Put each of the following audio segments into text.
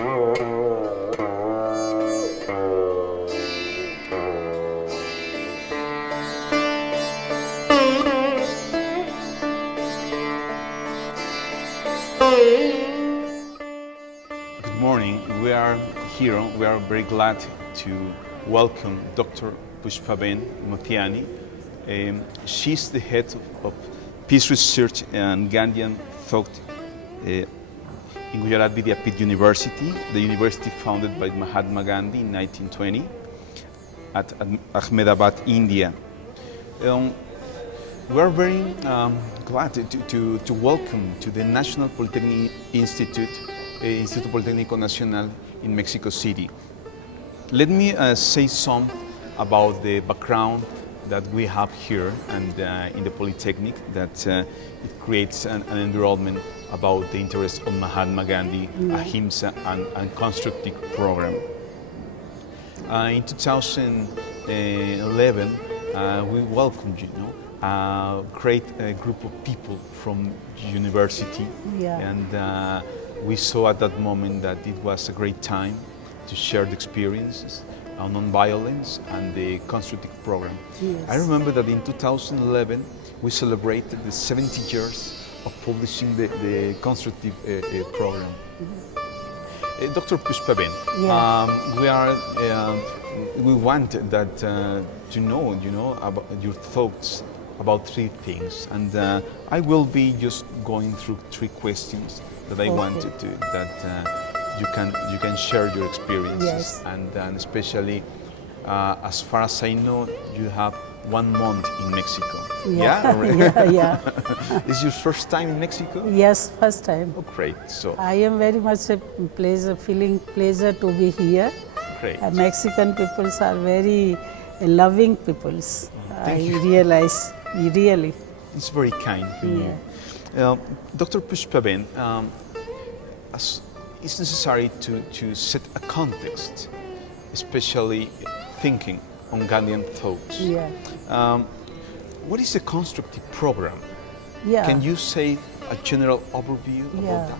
Good morning. We are here. We are very glad to welcome Dr. Pushpaben Mothiani. She's the head of Peace Research and Gandhian Thought in Gujarat Vidyapeeth University, the university founded by Mahatma Gandhi in 1920 at Ahmedabad, India. We are very glad to welcome to the National Polytechnic Institute, Instituto Politécnico Nacional in Mexico City. Let me say some about the background that we have here and in the Polytechnic, that it creates an enrollment about the interest of Mahatma Gandhi, Ahimsa and constructive program. In 2011, we welcomed a great group of people from university, and we saw at that moment that it was a great time to share the experiences on non-violence and the constructive program. Yes. I remember that in 2011 we celebrated the 70 years of publishing the constructive program. Dr. Pushpaben, we want that to know about your thoughts about three things, and I will be just going through three questions that I wanted to you can share your experiences, and especially as far as I know, you have 1 month in Mexico. Yeah. Is your first time in Mexico? Yes, first time. Oh, great. So I am very much feeling pleasure to be here. great. Mexican peoples are very loving peoples. Thank you. Realize, really. It's very kind from you. Dr. Pushpaben, it's necessary to set a context, especially thinking on Gandhian thoughts. What is the constructive program? Can you say a general overview about that?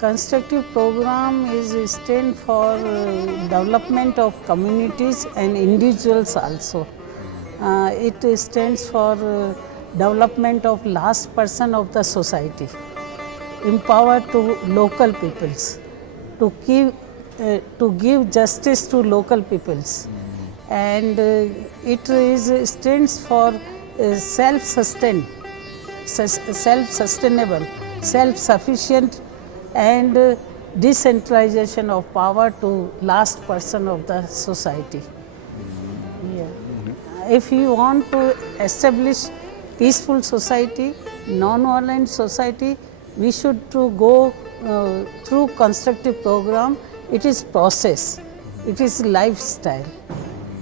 Constructive program stand for development of communities and individuals also. It stands for development of last person of the society, empower to local peoples, to give justice to local peoples, and it stands for self-sustainable, self-sufficient, and decentralization of power to last person of the society. If you want to establish peaceful society, non-violent society, we should to go through constructive program. It is process, it is lifestyle,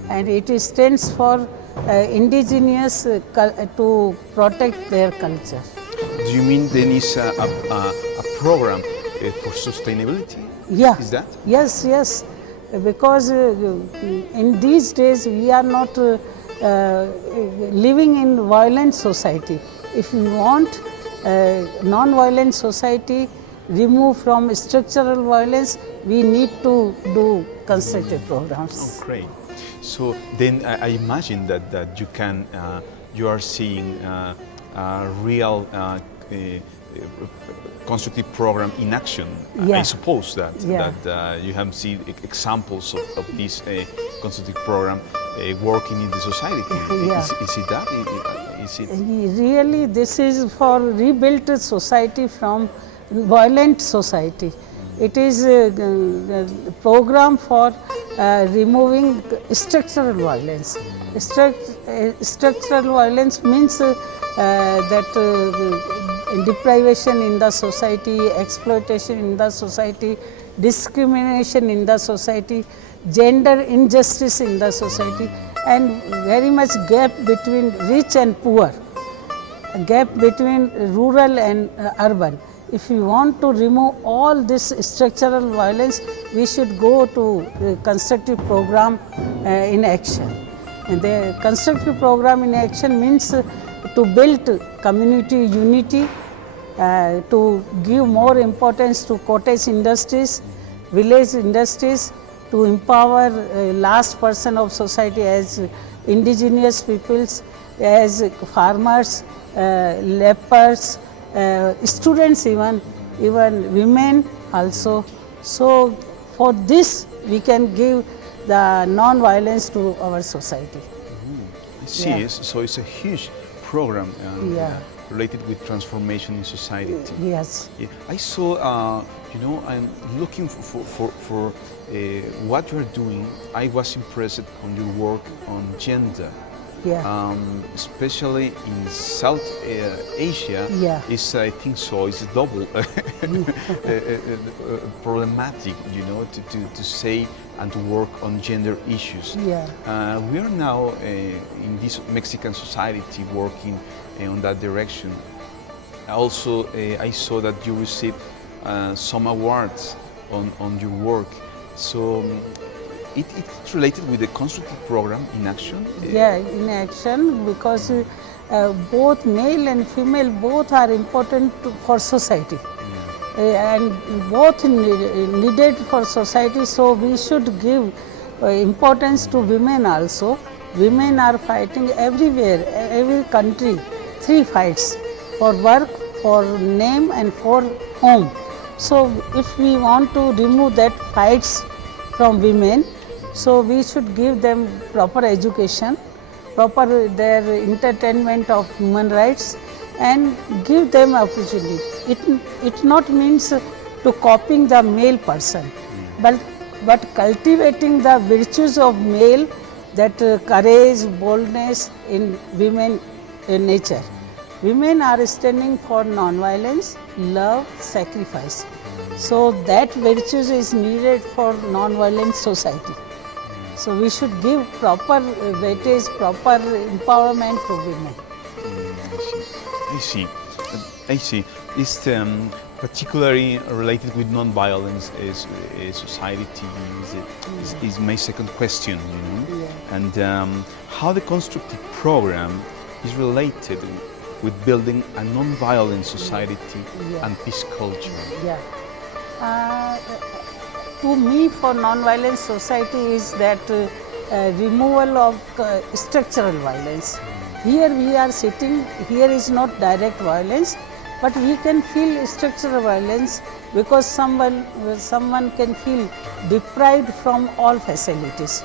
and it stands for indigenous to protect their culture. Do you mean there is a program for sustainability? Is that? Yes. Because in these days we are not living in violent society. If we want non-violent society, remove from structural violence, we need to do constructive programs. Oh, great. So then I imagine that you are seeing a real constructive program in action. I suppose that you have seen examples of this constructive program working in the society. Is it that? Really, this is for rebuilt society from violent society. It is a program for removing structural violence. Structural violence means that deprivation in the society, exploitation in the society, discrimination in the society, gender injustice in the society, and very much gap between rich and poor, a gap between rural and urban. If we want to remove all this structural violence, we should go to the constructive program in action. And the constructive program in action means to build community unity, to give more importance to cottage industries, village industries, to empower last person of society as indigenous peoples, as farmers, lepers, students, even women also. So for this we can give the non-violence to our society. I see. Yeah. So it's a huge program Yeah. related with transformation in society. Yes. Yeah. I saw, I'm looking for what you're doing. I was impressed on your work on gender. Yeah. Especially in South Asia, Yeah. is I think so. It's double problematic, to say and to work on gender issues. Yeah. We are now in this Mexican society working on that direction. Also, I saw that you received some awards on your work. So it's related with the constructive program in action. Yeah, in action, because both male and female both are important for society. And both needed for society, so we should give importance to women also. Women are fighting everywhere, every country, 3 fights: for work, for name and for home. So if we want to remove that fights from women, so we should give them proper education, proper their entertainment of human rights, and give them opportunity. It not means to copying the male person, but cultivating the virtues of male, that courage, boldness in women nature. Women are standing for non-violence, love, sacrifice. So that virtues is needed for non-violent society. So we should give proper weightage, proper empowerment to women. I see. It's particularly related with non-violence is society. Is my second question. Yeah. And how the constructive program is related with building a non-violent society Yeah. and peace culture. Yeah. To me, for non-violent society is that removal of structural violence. Here we are sitting, here is not direct violence, but we can feel structural violence because someone can feel deprived from all facilities.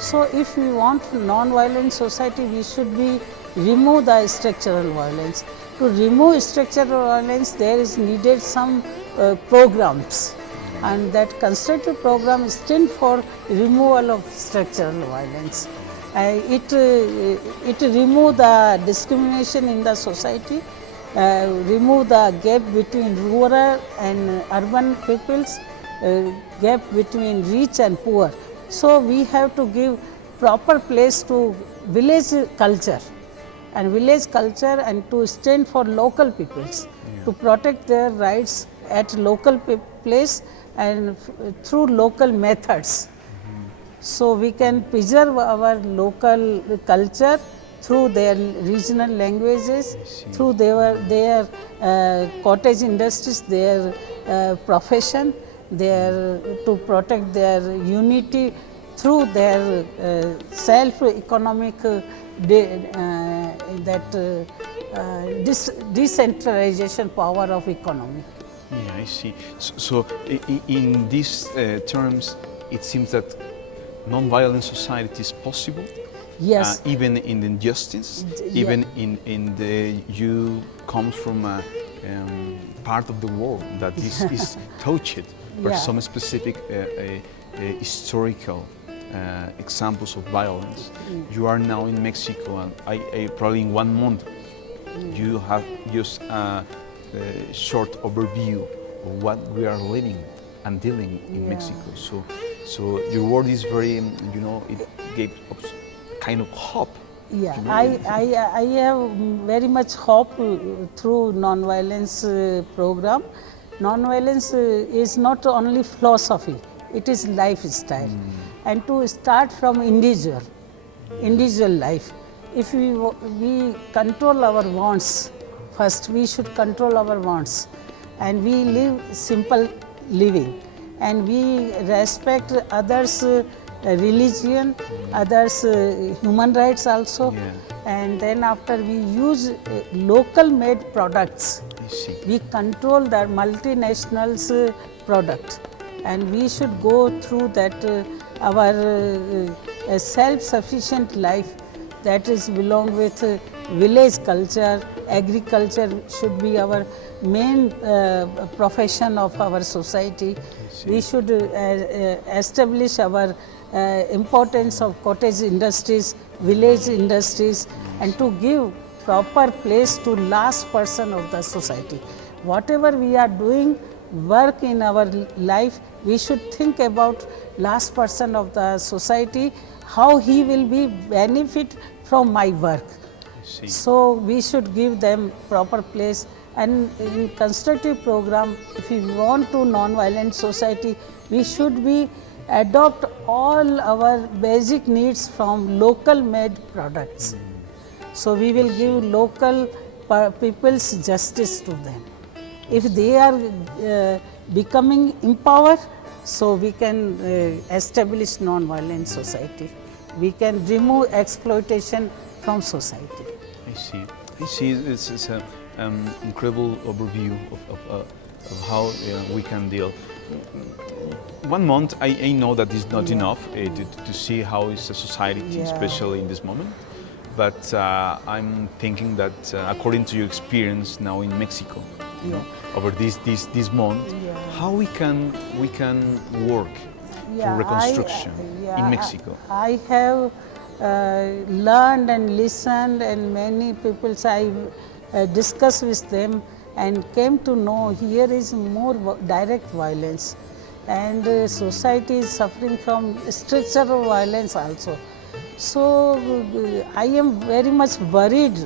So if we want non-violent society, we should remove the structural violence. To remove structural violence, there is needed some programs, and that constructive program stands for removal of structural violence. It remove the discrimination in the society, remove the gap between rural and urban peoples, gap between rich and poor. So we have to give proper place to village culture and to stand for local peoples, to protect their rights at local place and through local methods. So we can preserve our local culture through their regional languages, through their cottage industries, their profession, to protect their unity through their self-economic decentralization power of economy. Yeah, I see. So in these terms, it seems that non-violent society is possible. Yes. Even in the injustice, even in the you comes from a part of the world that is touched by Yeah. some specific historical examples of violence. You are now in Mexico, and I probably in 1 month you have just a short overview of what we are living and dealing in Mexico. So your word is very, it gave us kind of hope. Yeah, I have very much hope through non-violence program. Non-violence is not only philosophy, it is lifestyle. And to start from individual life. If we control our wants, first we should control our wants, and we live simple living, and we respect others' religion, others' human rights also. Yeah. And then after we use local made products, I see. we control the multinationals product, and we should go through that our self-sufficient life, that is belong with village culture. Agriculture should be our main profession of our society. We should establish our importance of cottage industries, village industries, and to give proper place to last person of the society. Whatever we are doing work in our life, we should think about last person of the society, how he will be benefit from my work. I see. So we should give them proper place, and in constructive program, if we want to non-violent society, we should be adopt all our basic needs from local made products. So we will give local people's justice to them. If they are becoming empowered, so we can establish non-violent society. We can remove exploitation from society. I see. I see. This is an incredible overview of how we can deal. 1 month, I know that is not enough to see how is the society, Yeah. especially in this moment. But I'm thinking that according to your experience now in Mexico, you know, over this month, Yeah. how we can work for reconstruction in Mexico. I have learned and listened, and many people I discussed with them and came to know here is more direct violence, and society is suffering from structural violence also. So I am very much worried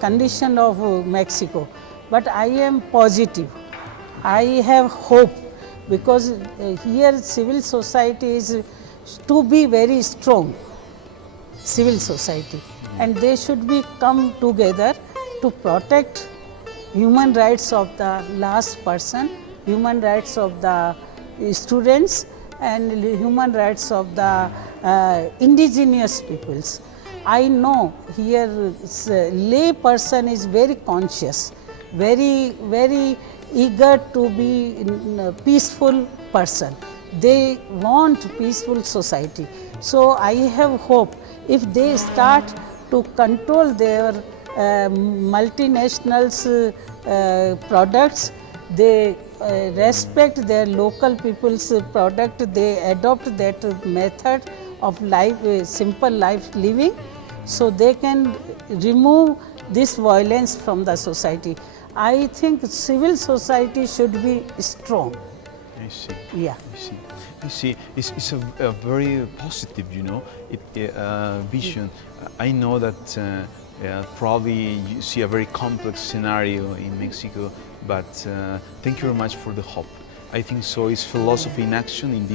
condition of Mexico, but I am positive. I have hope, because here civil society is to be very strong, civil society, and they should be come together to protect human rights of the last person, human rights of the students, and human rights of the indigenous peoples. I know here lay person is very conscious, very eager to be a peaceful person. They want peaceful society. So I have hope if they start to control their multinationals products, they respect their local people's product, they adopt that method of life, simple life living, so they can remove this violence from the society. I think civil society should be strong. I see. Yeah. I see. I see. It's a very positive, you know, vision. I know that probably you see a very complex scenario in Mexico, but thank you very much for the hope. I think so. It's philosophy in action in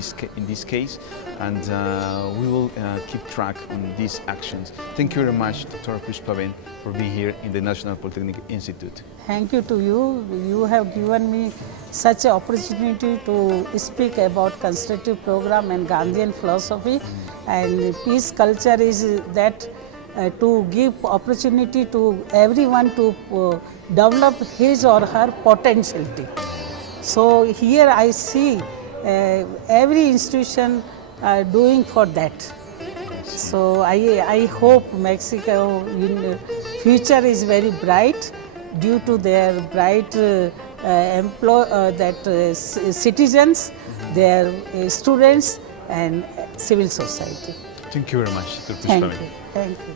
this case, and we will keep track on these actions. Thank you very much, Dr. Pushpaben, for being here in the National Polytechnic Institute. Thank you to you. You have given me such an opportunity to speak about constructive program and Gandhian philosophy. And peace culture is that to give opportunity to everyone to develop his or her potentiality. So here I see every institution doing for that. So I hope Mexico in future is very bright due to their bright citizens, their students and civil society. Thank you very much, Dr. Thank Pushpaben. you. Thank you.